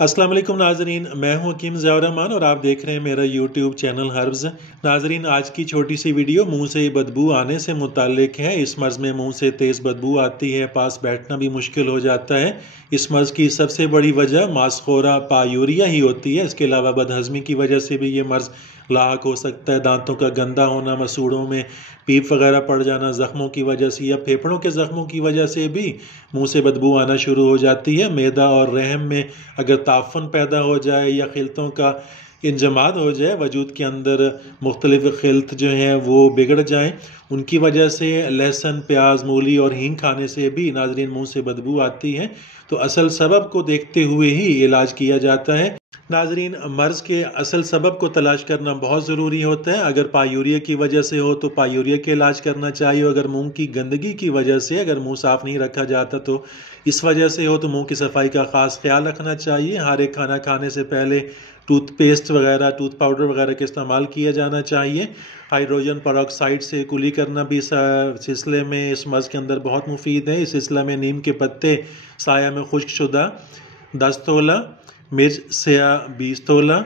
अस्सलाम वालेकुम नाजरीन, मैं हूं हकीम ज़ियाउर रहमान और आप देख रहे हैं मेरा यूट्यूब चैनल हर्ब्स। नाजरीन, आज की छोटी सी वीडियो मुंह से बदबू आने से मुताल्लिक है। इस मर्ज़ में मुंह से तेज़ बदबू आती है, पास बैठना भी मुश्किल हो जाता है। इस मर्ज़ की सबसे बड़ी वजह मांसखोरा पायूरिया ही होती है। इसके अलावा बदहज़मी की वजह से भी ये मर्ज़ लाक हो सकता है। दांतों का गंदा होना, मसूड़ों में पीप वगैरह पड़ जाना ज़ख्मों की वजह से या फेफड़ों के ज़ख्मों की वजह से भी मुंह से बदबू आना शुरू हो जाती है। मैदा और रहम में अगर ताफ़न पैदा हो जाए या खिलतों का इंजमाद हो जाए, वजूद के अंदर मुख्तलिफ खिलत जो हैं वो बिगड़ जाएं, उनकी वजह से लहसुन, प्याज, मूली और हींग खाने से भी नाजरीन मुंह से बदबू आती है। तो असल सबब को देखते हुए ही इलाज किया जाता है। नाजरीन, मर्ज़ के असल सबब को तलाश करना बहुत ज़रूरी होता है। अगर पायूरिया की वजह से हो तो पायूरिया के इलाज करना चाहिए। अगर मुंह की गंदगी की वजह से, अगर मुंह साफ़ नहीं रखा जाता तो इस वजह से हो तो मुंह की सफाई का ख़ास ख्याल रखना चाहिए। हर एक खाना खाने से पहले टूथपेस्ट वगैरह, टूथ पाउडर वगैरह का इस्तेमाल किया जाना चाहिए। हाइड्रोजन पेरोक्साइड से कुली करना भी इस सिलसिले में इस मर्ज़ के अंदर बहुत मुफीद है। इस सिलसिले में नीम के पत्ते साया में खुश्क शुदा 10 तोला, मिर्च स्या 20 तोला,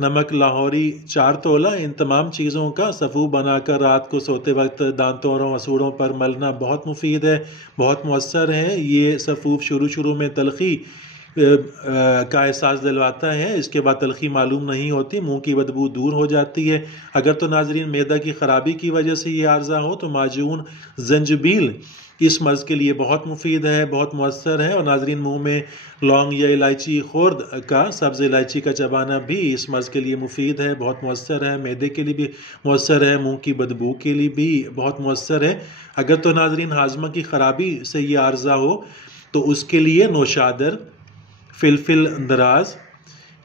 नमक लाहौरी 4 तोला, इन तमाम चीज़ों का सफ़ूफ बनाकर रात को सोते वक्त दांतों और मसूड़ों पर मलना बहुत मुफीद है, बहुत मुअस्सर है। ये सफ़ूफ शुरू में तलख़ी का एहसास दिलवाता है, इसके बाद तलख़ी मालूम नहीं होती, मुंह की बदबू दूर हो जाती है। अगर तो नाजरीन मैदा की ख़राबी की वजह से ये आर्ज़ा हो तो माजून ज़ंजबील इस मर्ज़ के लिए बहुत मुफीद है, बहुत मुअस्सर है। और नाजरीन, मुंह में लौंग या इलायची खुर्द का, सब्ज़ इलायची का चबाना भी इस मर्ज़ के लिए मुफीद है, बहुत मुअस्सर है। मैदे के लिए भी मुअस्सर है, मुंह की बदबू के लिए भी बहुत मुअस्सर है। अगर तो नाजरीन हाजमा की ख़राबी से ये आर्ज़ा हो तो उसके लिए नौशादर, फिलफिल दराज,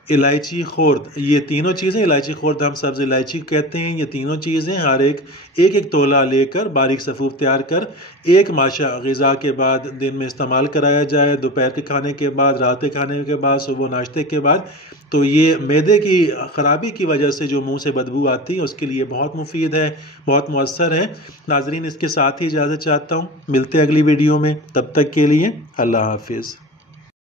इलायची खुर्द, ये तीनों चीज़ें, इलायची खुर्द हम सब्ज़ इलायची कहते हैं, ये तीनों चीज़ें हर एक तोला लेकर बारीक सफ़ूफ तैयार कर एक माशा ग़िज़ा के बाद दिन में इस्तेमाल कराया जाए। दोपहर के खाने के बाद, रात के खाने के बाद, सुबह नाश्ते के बाद। तो ये मैदे की ख़राबी की वजह से जो मुंह से बदबू आती है उसके लिए बहुत मुफीद है, बहुत मुअस्सर है। नाजरीन, इसके साथ ही इजाज़त चाहता हूँ, मिलते हैं अगली वीडियो में, तब तक के लिए अल्लाह हाफिज़।